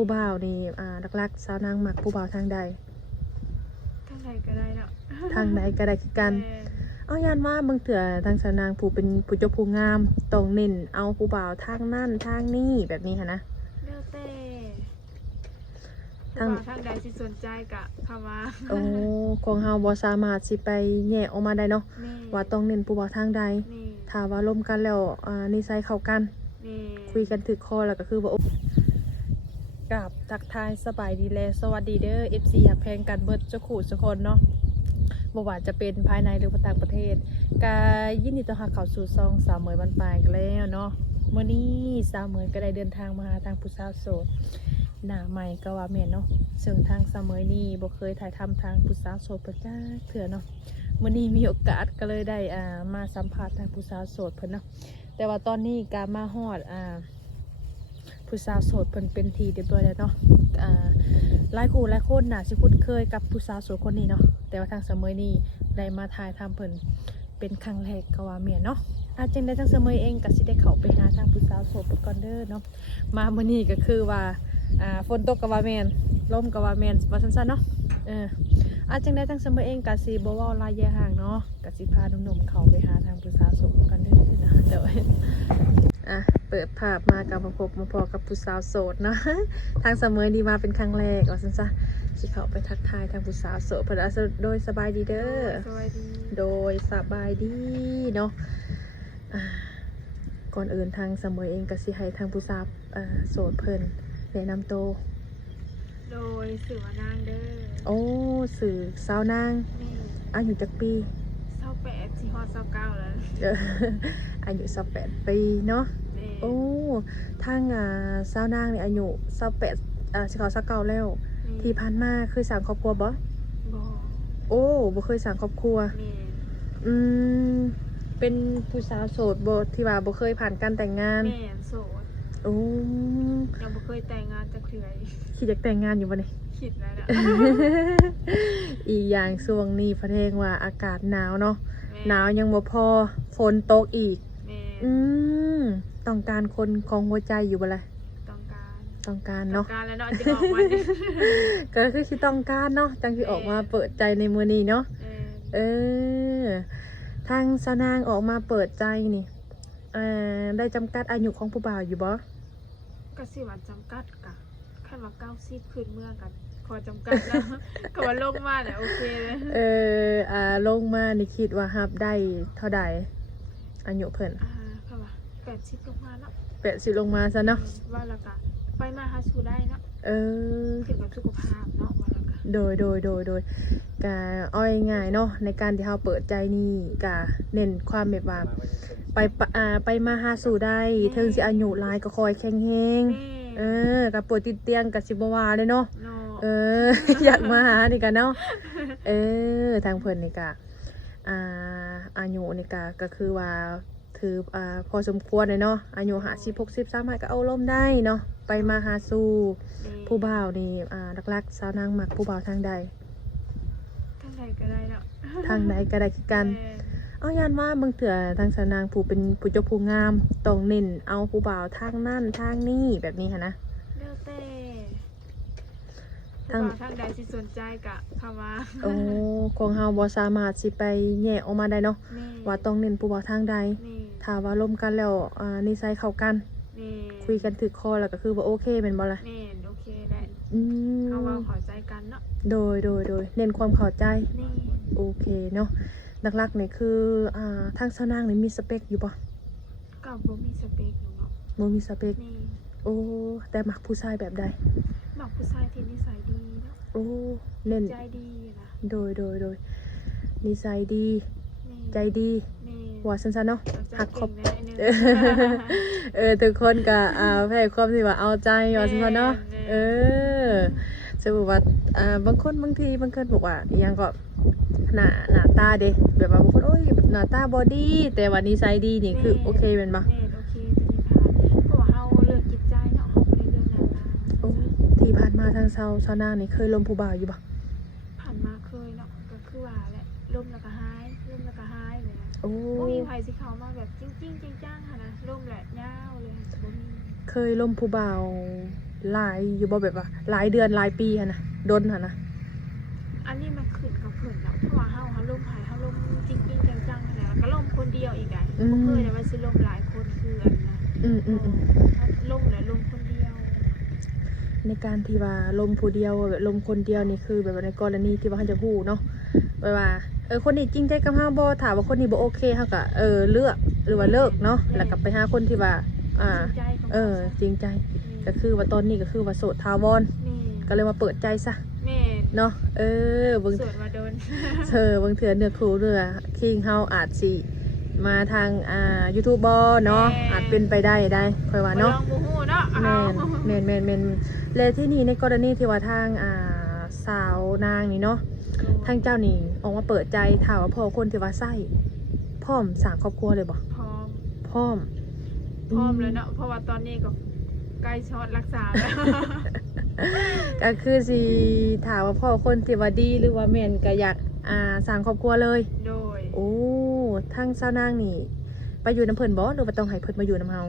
ผู้บ่าวนี่หลักๆสาวนางมักผู้บ่าวทางใดทางใดก็ได้เนาะทางใดก็ได้คือกันเอายานว่าบางเถื่อทางสาวนางผู้เป็นผู้เจ้าผู้งามต้องเน้นเอาผู้บ่าวทางนั่นทางนี้แบบนี้ค่ะนะแล้วแต่ทางใดสิสนใจกะเข้ามาโอ้ของเฮาบ่สามารถสิไปแยกออกมาได้เนาะว่าต้องเน้นผู้บ่าวทางใดถ้าว่าร่วมกันแล้วนิสัยเข้ากันคุยกันถึกคอแล้วก็คือว่ากับทักทายสบายดีและสวัสดีเด้อ FC อยากแพงกันเบิดเจ้าขู่ทุกคนเนาะบ่ว่าจะเป็นภายในหรือต่างประเทศก็ยินดีต้อนรับเข้าสู่ซองสาวเหมยบ้านปลายกันแล้วเนาะมื้อนี้สาวเหมยก็ได้เดินทางมาหาทางผู้สาวโสดหน้าใหม่ก็ว่าแม่นเนาะซึ่งทางสาวเหมยนี่บ่เคยถ่ายทำทางผู้สาวโสดประจักเถื่อเนาะมื้อนี้มีโอกาสก็เลยได้มาสัมภาษณ์ทางผู้สาวโสดเพิ่นเนาะแต่ว่าตอนนี้ก็มาฮอดผู้สาวโสดเพิ่นเป็นทีเรียบร้อยแล้วเนาะหลายคู่หลายคนน่ะสิคุ้นเคยกับผู้สาวโสดคนนี้เนาะแต่ว่าทางเสมอนี่ได้มาถ่ายทำเพิ่นเป็นครั้งแรกก็ว่าแม่นเนาะจึงได้ทางเสมอเองก็สิได้เข้าไปหาทางผู้สาวโสดเพิ่นก่อนเด้อเนาะมามื้อนี้ก็คือว่าฝนตกก็ว่าแม่นลมก็ว่าแม่นว่าซั่นๆเนาะจึงได้ทางเสมอเองก็สิบ่เว้าลายแย่ห่างเนาะก็สิพาหนุ่มๆเข้าไปหาทางผู้สาวโสดกันเด้อนะเดี๋ยวเปิดภาพมากับมาพบมาพอกับผู้สาวโสดเนาะทางเสมอดีมาเป็นครั้งแรกว่าซั่นซะสิเข้าไปทักทายทางผู้สาวโสดเพิ่นโดยสบายดีเด้อโดยสบายดีเนาะก่อนอื่นทางเสมอเองก็สิให้ทางผู้สาวโสดเพิ่นแนะนำตัวโดยสื่อว่านางเด้อโอ้สื่อสาวนางอายุจักปี28สิฮอด29แล้วอายุ28ปีเนาะโอ้ทางสาวนางนี่อายุ28สิเข้า29แล้วที่ผ่านมาเคยสร้างครอบครัวบ่โอ้บ่เคยสร้างครอบครัวเป็นผู้สาวโสดบ่ที่ว่าบ่เคยผ่านการแต่งงานแม่นโสดโอ้ยังบ่เคยแต่งงานจักเทื่อคิดอยากแต่งงานอยู่บ่นี่คิดแล้วนะอีกอย่างช่วงนี้ประเทศว่าอากาศหนาวเนาะหนาวยังบ่พอฝนตกอีกต้องการคนของหัวใจอยู่บ่ล่ะต้องการเนาะต้องการแล้วเนาะจะออกมาก็คือสิต้องการเนาะจังสิออกมาเปิดใจในมื้อนี้เนาะทางสาวนางออกมาเปิดใจนี่ได้จำกัดอายุของผู้บ่าวอยู่บ่ก็สิว่าจำกัดกะคันว่า90ขึ้นเมื่อกันขอจำกัดแล้วก็ว่าลงมาเนี่ยโอเคเลยลงมานี่คิดว่ารับได้เท่าใดอายุเพิ่นค่ะว่า80ลงมาเนาะ80ลงมาซะเนาะว่าแล้วก็ไปมาหาสู่ได้เนาะเกี่ยวกับสุขภาพเนาะว่าแล้วก็โดยกะอ้อยง่ายเนาะในการที่เฮาเปิดใจนี่กะเน้นความแบบว่าไปมาหาสู่ได้ถึงสิอายุหลายก็คอยแข็งแรงกับป่วยติดเตียงกับสิบว่าเลยเนาะอยากมาหานี่กันเนาะทางเพิ่นนี่กะอายุนี่กะก็คือว่าถือพอสมควรเลยเนาะอายุ50-60สามารถก็เอาล่มได้เนาะไปมาหาสู่ผู้บ่าวนี่หลักๆสาวนางมักผู้บ่าวทางใดทางใดก็ได้เนาะทางใดก็ได้คือกันเอายานว่าบางเถื่อทางสาวนางผู้เป็นผู้เจ้าผู้งามต้องเน้นเอาผู้บ่าวทางนั่นทางนี้แบบนี้ค่ะนะแล้วแต่ทางใดสิสนใจกะเข้ามาโอ้ของเฮาบ่สามารถสิไปแยกออกมาได้เนาะว่าต้องเน้นผู้บ่าวทางใดถ้าว่าร่วมกันแล้วนิสัยเข้ากันคุยกันถึกคอแล้วก็คือว่าโอเคแม่นบ่ล่ะแม่นโอเคแหละเอาว่าเข้าใจกันเนาะโดยเน้นความเข้าใจโอเคเนาะหลักๆนี่คือทางสาวนางนี่มีสเปคอยู่บ่ก็บ่มีสเปคเนาะบ่มีสเปคโอ้แต่มักผู้ชายแบบใดมักผู้ชายที่นิสัยดีเนาะโอ้เน้นใจดีนะโดยนิสัยดีใจดีว่าสั้นๆเนาะหักครบทุกคนก็แพ้ความที่ว่าเอาใจว่าสั้นๆเนาะสมมุติว่าบางคนบางทีบางคนบอกว่าอย่างก็หน้าตาเด้แบบว่าบางคนโอ้ยหน้าตาบอดี้แต่ว่านิสัยดีนี่คือโอเคเป็นปะโอเคเพราะว่าเฮาเลือกจิตใจเนาะเฮาบ่ได้เลือกหน้าตาที่ผ่านมาทางชาวนางนี่เคยล้มผู้บ่าวอยู่ปะผ่านมาเคยเนาะก็คือว่าแหละล้มแล้วก็หายล้มแล้วก็หายเลยบ่มีไผสิเข้ามาแบบจริงๆจังๆหั่นนะล้มแหละยาวเลยบ่มีเคยล้มผู้บ่าว หลายอยู่บ่แบบว่าหลายเดือนหลายปีหั่นน่ะดนหั่นน่ะ อันนี้มันขึ้นกับเพิ่นเนาะเพราะว่าเฮาล่มเฮาล่มจริงๆจังๆแล้วก็ล่มคนเดียวอีกอ่ะบ่เคยได้ว่าสิล่มหลายคนคืออันนะล่มแล้วล่มคนเดียวในการที่ว่าลมผู้เดียวแบบลมคนเดียวนี่คือแบบว่าในกรณีที่ว่าเขาจะฮู้เนาะแบบว่าคนนี้จริงใจกับเฮาบ่ถามว่าคนนี้บ่โอเคเฮาก็เลือกหรือว่าเลิกเนาะแล้วก็ไปหาคนที่ว่าจริงใจก็คือว่าตอนนี้ก็คือว่าโสดถาวรก็เลยมาเปิดใจซะเนาะบาง โสดมาโดน บางเถื่อเนื้อคู่เรือคิงเฮาอาจสิมาทางYouTube บ่เนาะอาจเป็นไปได้ค่อยว่าเนาะ ลองบ่ฮู้เนาะแม่นเลยที่นี่ในกรณีที่ว่าทางสาวนางนี่เนาะทางเจ้านี่ออกมาเปิดใจถามว่าพ่อคนที่ว่าไส้พร้อมสร้างครอบครัวเลยบ่พร้อมพร้อมเลยเนาะเพราะว่าตอนนี้ก็ใกล้ช็อตรักษาแล้ว ก็คือสิถามว่าพ่อคนที่ว่าดีหรือว่าแม่นก็อยากสร้างครอบครัวเลยโดยโอ้ทางสาวนางนี่ไปอยู่น้ำเพิ่นบ่หรือว่าต้องให้เพิ่นมาอยู่น้ำเฮา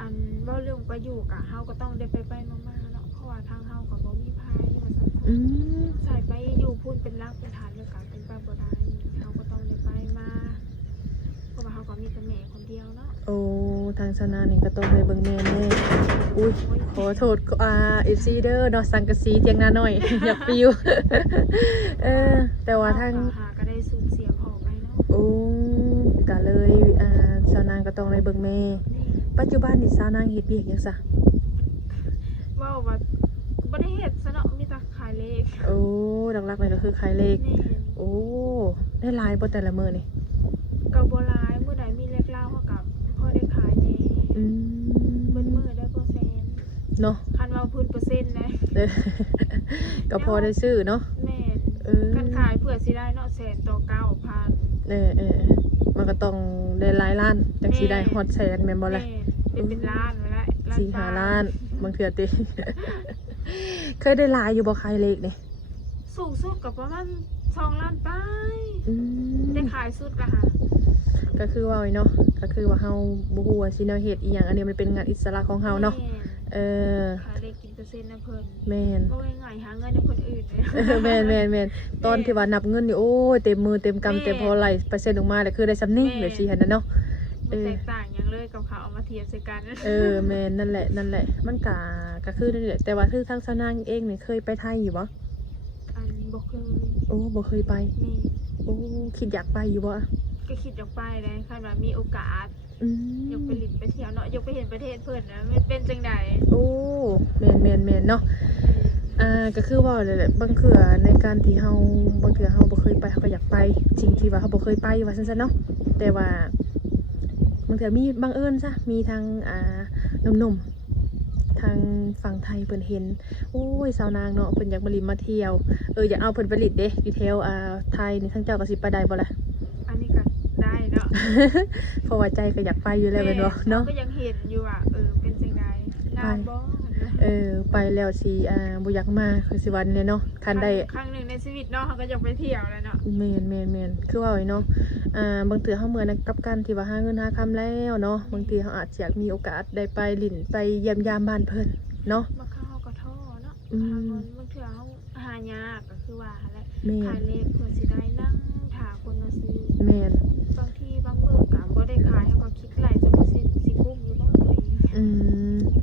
อันว่าเรื่องไปอยู่กะเฮาก็ต้องได้ไปมาๆเนาะเพราะว่าทางเฮาก็บ่มีภัยว่าซั่นใส่ไปอยู่พูนเป็นรากเป็นฐานแล้วก็เป็นป้าบ่ได้เฮาก็ต้องได้ไปมาเพราะว่าเฮาก็มีแต่แม่คนเดียวเนาะโอ้ทางสาวนางนี่ก็ต้องไปเบิ่งแม่แน่อุ้ยขอโทษFC เด้อเนาะสังกะสีเถียงนาหน่อย อยากไปอยู่ แต่ว่าทางหาก็ได้สูญเสียพ่อไปเนาะโอ้ก็เลยสาวนางก็ต้องได้เบิ่งแม่ปัจจุบันนี่สาวนางเฮ็ดเวียกหยังซะว่าบ่ได้เฮ็ดซะเนาะมีแต่ขายเลขโอ้หลักๆเลยก็คือขายเลขโอ้ได้หลายบ่แต่ละมื้อนี่ก็บ่หลายมื้อใดมีเลขลาวเฮาก็พอได้ขายแน่เบิ่นมื้อได้เปอร์เซ็นต์เนาะคันว่าพื้นเปอร์เซ็นต์นะก็พอได้ซื้อเนาะแม่กันขายเพื่อสิได้เนาะแสนต่อ 9,000 มันก็ต้องได้หลายล้านจังสิได้ฮอดแสนแม่นบ่ล่ะเป็นล้านไว้แล้ว4-5 ล้านบางเทื่อติ เคยได้หลายอยู่บ่ขายเลขนี่สูงสุดก็ประมาณ2 ล้านไปได้ขายสุดก็หาก็คือว่าเนาะก็คือว่าเฮาบ่ฮู้ว่าสิแนวเฮ็ดอีหยังอันนี้มันเป็นงานอิสระของเฮาเนาะขายเลขกินเปอร์เซ็นต์นะเพิ่นแม่นบ่ง่ายหาเงินให้คนอื่นเลยแม่นตอนที่ว่านับเงินนี่โอ้ยเต็มมือเต็มกำเต็มพอไหลเปอร์เซ็นต์ออกมาแล้วคือได้ซำนี้แบบสิหั่นน่ะเนาะแตกต่างหยังเลยกับเขาเอามาเทียบใส่กันแม่นนั่นแหละมันก็คือนั่นแหละแต่ว่าคือทางสาวนางเองนี่เคยไปไทยอยู่บ่บ่เคยโอ้บ่เคยไปโอ้คิดอยากไปอยู่บ่ก็คิดอยากไปเลยคันว่ามีโอกาสอยากไปลิ้นไปเที่ยวเนาะอยากไปเห็นประเทศเพิ่นนะมันเป็นจังได๋โอ้แม่นเนาะก็คือว่าแหละบางเทื่อในการที่เฮาบางเทื่อเฮาบ่เคยไปเฮาก็อยากไปสิ่งที่ว่าเฮาบ่เคยไปว่าซั่นๆเนาะแต่ว่าบางเทื่อมีบังเอิญซะมีทางหนุ่มๆทางฝั่งไทยเพิ่นเห็นโอ้ยสาวนางเนาะเพิ่นอยากมาลิ้นมาเที่ยวอยากเอาเพิ่นไปลิ้นเด้อยู่แถวไทยนี่ทางเจ้าก็สิไปได้บ่ล่ะอันนี้ก็ได้เนาะ เพราะว่าใจก็อยากไปอยู่แล้วแม่นบ่เนาะก็ยังเห็นอยู่อ่ะเป็นจังได๋งามบ่ไปแล้วสิบ่อยากมาคือสิวันเนี่ยเนาะคันได้ครั้งหนึ่งในชีวิตเนาะเฮาก็อยากไปเที่ยวแล้วเนาะแม่นคือว่าไว้เนาะบางเทื่อเฮาเมื่อนะกับการที่ว่าหาเงินหาคำแล้วเนาะบางทีเฮาอาจจะอยากมีโอกาสได้ไปลิ้นไปเยี่ยมยามบ้านเพิ่นเนาะบางครั้งเฮาก็ท้อเนาะหาเงินบางเทื่อเฮาหายากก็คือว่าแหละขายเลขเพื่อสิได้นั่งท่าคนมาซื้อแม่นบางทีบางมื้อก็บ่ได้ขายเฮาก็คิดไหลจะบ่สิคุ้มอยู่บ่ตัวเอง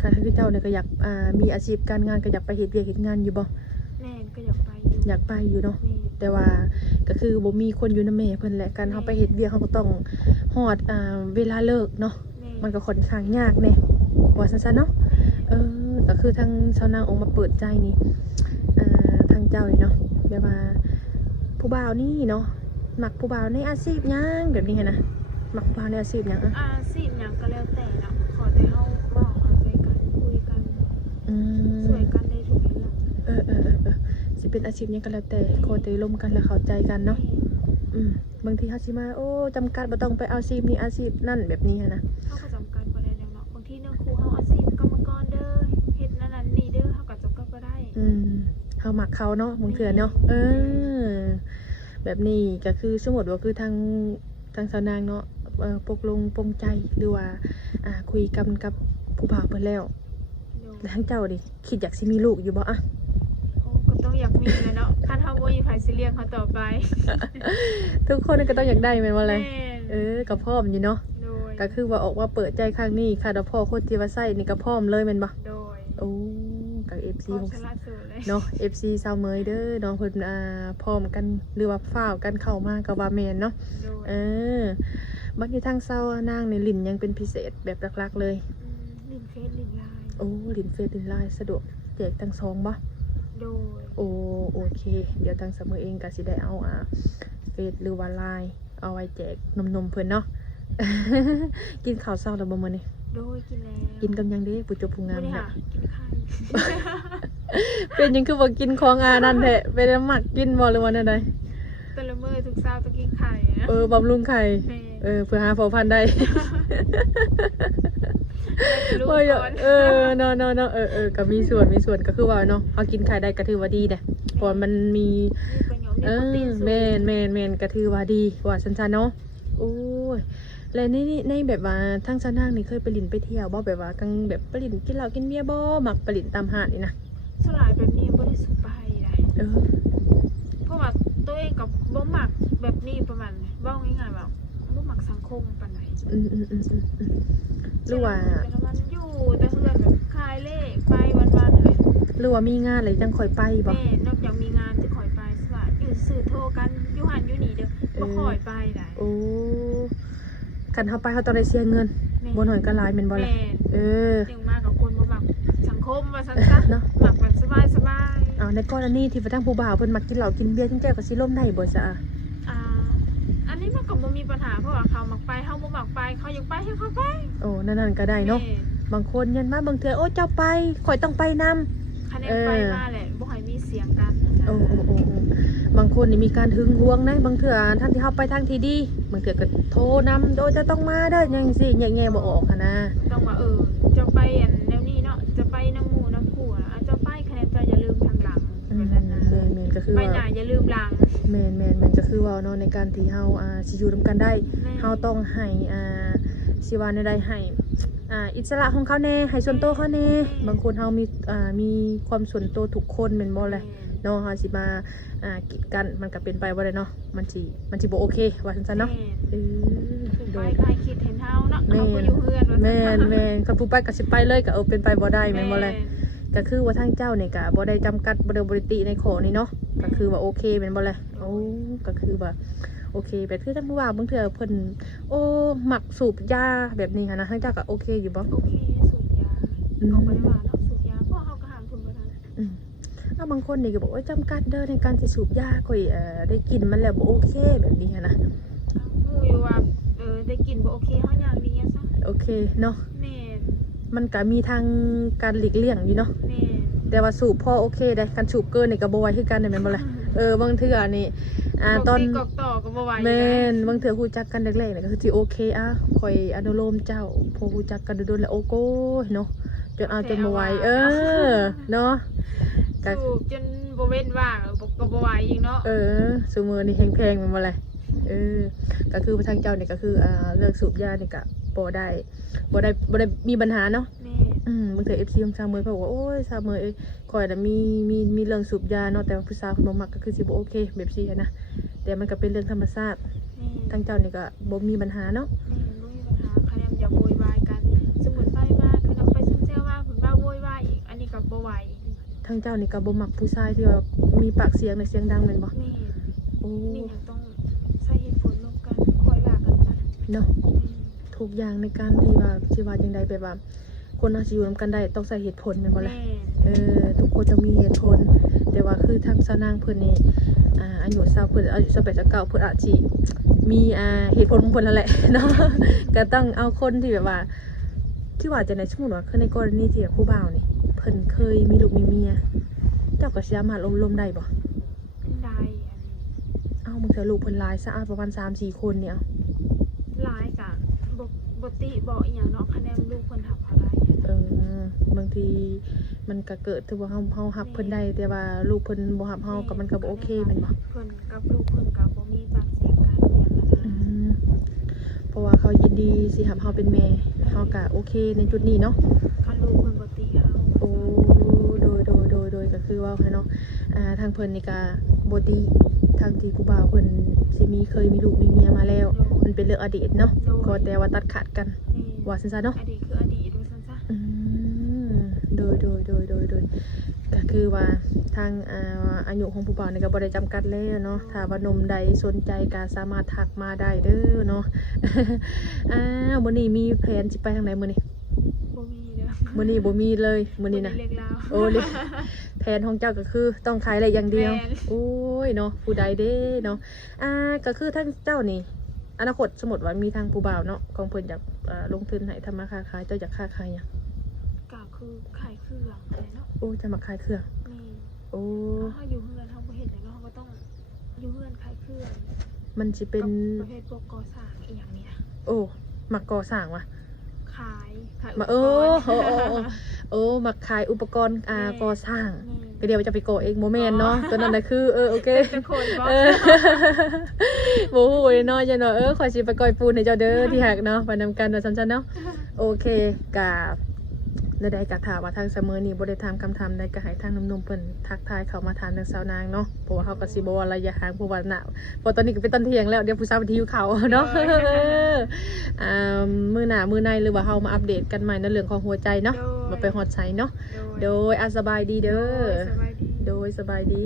ค่ะคือเจ้าเนี่ยก็อยากมีอาชีพการงานก็อยากไปเฮ็ดเวียกเฮ็ดงานอยู่บ่แม่นก็อยากไปอยู่เนาะแต่ว่าก็คือบ่มีคนอยู่นำแม่เพิ่นแหละการเฮาไปเฮ็ดเวียกเฮาก็ต้องฮอดเวลาเลิกเนาะมันก็ค่อนข้างยากแน่ว่าซั่นๆเนาะก็คือทางชาวนางออกมาเปิดใจนี่ทางเจ้านี่เนาะแบบว่าผู้บ่าวนี่เนาะมักผู้บ่าวในอาชีพหยังแบบนี้นะมักผู้บ่าวในอาชีพหยังอาชีพหยังก็แล้วแต่เนาะขอแต่เฮาเว้าเข้าใจกันคุยกันช่วยกันได้ทุกเรื่องสิเป็นอาชีพหยังก็แล้วแต่ขอแต่ร่วมกันและเข้าใจกันเนาะบางทีเฮาสิมาโอ้จำกัดบ่ต้องไปเอาอาชีพนี้อาชีพนั่นแบบนี้นะเฮาก็จำกัดบ่ได้แล้วเนาะบางทีเนื้อคู่เฮาอาชีพกรรมกรเด้อเฮ็ดนั่นนี่เด้อเฮาก็จำกัดบ่ได้เฮามักเขาเนาะบางเทื่อเนาะแบบนี้ก็คือสมมุติว่าคือทางสาวนางเนาะปกลงปลงใจหรือว่าคุยกันกับผู้บ่าวเพิ่นแล้ว แล้วทั้งเจ้าดิคิดอยากสิมีลูกอยู่บ่อะ โอ้ก็ต้องอยากมีแหละเนาะคันเฮาบ่มีไผสิเลี้ยงเขาต่อไป ทุกคนก็ต้องอยากได้แม่นบ่ แม่ ล่ะ น ก็พร้อมอยู่เนาะ โดย ก็คือว่าออกว่าเปิดใจครั้งนี้ค่ะแล้วพ่อคนที่ว่าใส่นี่ก็พร้อมเลยแม่นบ่ โดย โอ้กับ FC พร้อม ของ สละโสดเลย เนาะ FC สาวเมยเด้อน้องเพิ่นพร้อมกันหรือว่าฟ้าวกันเข้ามาก็ว่าแม่นเนาะ โดย บัดนี้ทางเซานางนี่ลิ้นยังเป็นพิเศษแบบหลักๆเลย ลิ้นเฟซลิ้นไลน์ โอ้ลิ้นเฟซลิ้นไลน์สะดวกแจกทั้งสองบ่ โดย โอเค เดี๋ยวทางเสมอเองก็สิได้เอาเฟซหรือว่าไลน์เอาไว้แจกนมๆเพิ่นเนาะ กินข้าวเช้าแล้วบ่มื้อนี้ โดยกินแล้ว กินกับหยังเด้ผู้จบผู้งาม บ่ได้ เนี่ย หากินไข่ เป็นหยังคือบ่กินของนั่นแท้เป็นน้ำหมักกินบ่หรือว่าแนวใด แต่ละมื้อทุกเช้าต้องกินไข่นะ บำรุงไข่ แม่ เพื่อหาเผ่าพันธุ์ได้ ลูก โอ้ย ก่อน เนาะก็มีส่วนก็คือว่าเนาะเฮากินไข่ได้ก็ถือว่าดีเด้เพราะมันมี มีประโยชน์มีโปรตีนสูง แม่นก็ถือว่าดีว่าซั่นๆเนาะโอ้ยแล้วในแบบว่าทางชะนางนี่เคยไปลินไปเที่ยวบ่แบบว่ากังแบบไปลินกินเหล้ากินเบียร์บ่มักไปลินตามหาดนี่นะ สลายแบบนี้บ่ได้สุไปได้ เออ เพราะว่าตัวเองกับบ่มักแบบนี้ประมาณเว้าง่ายๆว่าบ่มักสังคมปานใด อืมหรือว่า แต่ละวันอยู่แต่เพื่อนแบบคายเลขไปวันๆเลย หรือว่ามีงานอะไรจังค่อยไปบ่ แม่นอกจากมีงานจะคอยไปสว่าอยู่สื่อโทรกันอยู่หันอยู่นี่เด้อบ่คอยไปได้ โอ้คันเฮาไปเฮาต้องได้เสียเงิน แม่ บ่น้อยก็หลายแม่นบ่ล่ะ แม่น เออ จึงมากับคนบ่มักสังคมว่าซั่นซะ เนาะ มักแบบสบาย เอาในกรณีที่ว่าทางผู้บ่าวเพิ่นมักกินเหล้ากินเบียร์จังแจ้ก็สิล่มได้บ่จ้ะ ๆอันนี้มันก็บ่มีปัญหาเพราะว่าเขามักไปเฮาบ่มักไปเขาอยากไปให้เขาไป โอ้นั่นก็ได้เนาะ แม่ บางคนยันมาบางเทื่อโอ้เจ้าไปข่อยต้องไปนำ คะแนนไปมาแหละบ่ให้มีเสียงกันนะ โอ้บางคนนี่มีการหึงหวงนะบางเทื่อท่านที่เฮาไปทางที่ดีบางเทื่อก็โทรนำโดยจะต้องมาเด้อจังซี่แง่ๆบ่ออกหันนะ ต้องว่าจะไปอันแนวนี้เนาะจะไปน้ำหมู่น้ำผัวจะไปคะแนนจะอย่าลืมทางหลังเป็นนั้นนะ แม่นก็คือ ไป ว่า หน้าอย่าลืมหลัง แม่นก็คือว่าเนาะในการที่เฮาสิอยู่ร่วมกันได้ เฮาต้องให้สิว่าในใดให้อิสระของเขาแน่ให้ส่วนตัวเขาแน่บางคนเฮามีความส่วนตัวทุกคนแม่นบ่แหละเนาะเฮาสิมากีดกันมันก็เป็นไปบ่ได้เนาะมันสิบ่โอเคว่าซั่นๆเนาะเออ โด โด ย ย ใครคิดเห็นเฮาเนาะเขาก็อยู่เพื่อน แม่นคันผู้ไปก็สิไปเลยก็เป็นไปบ่ได้แม่นบ่แหละก็คือว่าทางเจ้านี่ก็บ่ได้จำกัดบ่ได้บริติในข้อนี้เนาะก็คือว่าโอเคแม่นบ่แหละโอ้ก็คือว่าโอเคแบบคือท่านผู้ว่าบางเทื่อเพิ่นหมักสูบยาแบบนี้ค่ะนะทางเจ้าก็โอเคอยู่บ่ โอเคสูบยาเขาบ่ได้ว่าเนาะสูบยาเพราะเขาก็ห้ามทุนบ่ทัน บางคนนี่ก็บอกว่าจำกัดเด้อในการสิสูบยาค่อยได้กินมันแล้วบ่โอเคแบบนี้ค่ะนะ ฮู้อยู่ว่าได้กินบ่โอเคเฮาอย่างนี้ซะ โอเคเนาะ แม่น มันก็มีทางการหลีกเลี่ยงอยู่เนาะ แม่น แต่ว่าสูบพอโอเคได้การสูบเกินนี่ก็บ่ไหวคือกันได้แม่นบ่ล่ะบางเทื่อนี่ตอน กอกต่อก็บ่ไหว แม่นบางเทื่อฮู้จักกันแรกๆนี่ก็คือสิโอเคข่อยอนุโลมเจ้าพอฮู้จักกันโดนๆแล้วโอ้โกยเนาะจนเอาจนบ่ไหวเนาะ สูบจนบ่เว้นว่างก็บ่ไหวอีกเนาะ ซุมื้อนี่แพงๆแม่นบ่ล่ะก็คือทางเจ้านี่ก็คือเลิกสูบยานี่ก็บ่ได้มีปัญหาเนาะ แม่ บางเทื่อ FC ของชาวเมยเขาบอกว่าโอ้ยชาวเมยข่อยน่ะมีเรื่องสูบยาเนาะแต่ว่าผู้สาวเพิ่นบ่มักก็คือสิบ่โอเคแบบซี่นะแต่มันก็เป็นเรื่องธรรมชาติทางเจ้านี่ก็บ่มีปัญหาเนาะ แม่บ่มีปัญหาคะแนนอย่าโวยวายกันสมมุติไปมาคือเราไปซุ่มเซลว่าเพิ่นว่าโวยวายอีกอันนี้ก็บ่ไหว ทางเจ้านี่ก็บ่มักผู้ชายที่ว่ามีปากเสียงในเสียงดังแม่นบ่ แม่ โอ้ นี่ยังต้องใช้เหตุผลร่วมกันคอยว่ากันไป เนาะทุกอย่างในการที่ว่าสิว่าจังไดแบบว่าคนเฮาสิอยู่นํกันได้ต้องใช้เหตุผลแม่นบ่ล่ะ แม่ ทุกคนจะมีเหตุผลแต่ว่าคือทางสาวนางเพิ่นนี่อายุ20เพิ่นอายุ28 29เพิ่นอาจสิมีเหตุผลของเพิ่นนั่นแหละเนาะ ก็ต้องเอาคนที่แบบว่าที่ว่าจะในสมมุติว่าคือในกรณีที่ผู้บ่าวนี่เพิ่นเคยมีลูกมีเมียเจ้าก็สามารถลมได้บ่ ได้อันนี้ มึงเถอะลูกเพิ่นหลายซะประมาณ 3-4 คนเนี่ย หลายกะบ่ติบ่อีหยังเนาะคะแนนลูกเพิ่นทับเขาได้ บางทีมันก็เกิดถือว่าเฮาฮับเพิ่นได้แต่ว่าลูกเพิ่นบ่ฮับเฮาก็มันก็บ่โอเคแม่นบ่ เพิ่นกับลูกเพิ่นก็บ่มีปากเสียงกันอีหยังนะ เพราะว่าเขายินดีสิฮับเฮาเป็นแม่เฮาก็โอเคในจุดนี้เนาะ คันลูกเพิ่นบ่ติเฮา โอ้ างเพิ่นนี่ก็บ่ดีทางที่ผู้บ่าวเพิ่นสิเคยมีลูกมีเมียมาแล้วมันเป็นเรื่องอดีตเนาะก็แต่ว่าตัดขาดกันว่าซั่นซะเนาะ อดีตคืออดีตด้วยซั่นซะ อืมโดยก็คือว่าทางอายุของผู้บ่าวนี่ก็บ่ได้จำกัดแล้วเนาะถ้าว่าหนุ่มใดสนใจก็สามารถทักมาได้เด้อเนาะ มื้อนี้มีแผนสิไปทางไหนมื้อนี้ บ่มีเด้อ มื้อนี้บ่มีเลยมื้อนี้นะ เรียกลาว โอ้เลยแผนของเจ้าก็คือต้องขายอะไรอย่างเดียว แม่น โอ้ยเนาะผู้ใดเด้เนาะก็คือทั้งเจ้านี่อนาคตสมมติว่ามีทางผู้บ่าวเนาะของเพิ่นอยากลงทุนให้ทำมาค้าขายเจ้าอยากค้าขายหยัง ก็คือขายเครื่องอะไรเนาะ โอ้จะมาขายเครื่อง นี่ โอ้ เฮาอยู่เฮือนเฮาบ่เฮ็ดหยังเนาะเฮาก็ต้องอยู่เฮือนขายเครื่อง มันสิเป็น ประเภทพวกก่อสร้างอีหยังนี่นะ โอ้มักก่อสร้างวะ ขายอุ มา ปกรณ์ โอ้มักขายอุปกรณ์ก่อสร้าง นี่ ก็เดี๋ยวจะไปก่อเองโมเมนเนาะตัวนั้นน่ะคือโอเค เป็นคนบ่ โอ้โหเนาะจะเนาะขอสิไปก่อยปูนให้เจ้าเด้อที่หักเนาะไปนำกันว่าซั่นๆเนาะโอเคกับแล้วได้กะถามว่าทางเสมอนี่บ่ได้ถามคำถามใดก็ให้ทางหนุ่มๆเพิ่นทักทายเข้ามาถามทางสาวนางเนาะเพราะว่าเฮาก็สิบ่ว่าระยะห่างเพราะว่าหนาวเพราะตอนนี้ก็เป็นตอนเที่ยงแล้วเดี๋ยวผู้สาวไปหิวข้าวเนาะ มื้อหน้ามื้อในหรือว่าเฮามาอัปเดตกันใหม่ในเรื่องของหัวใจเนาะมาไปฮอดไสเนาะโดยสบายดีเด้อ สบายดี โดยสบายดี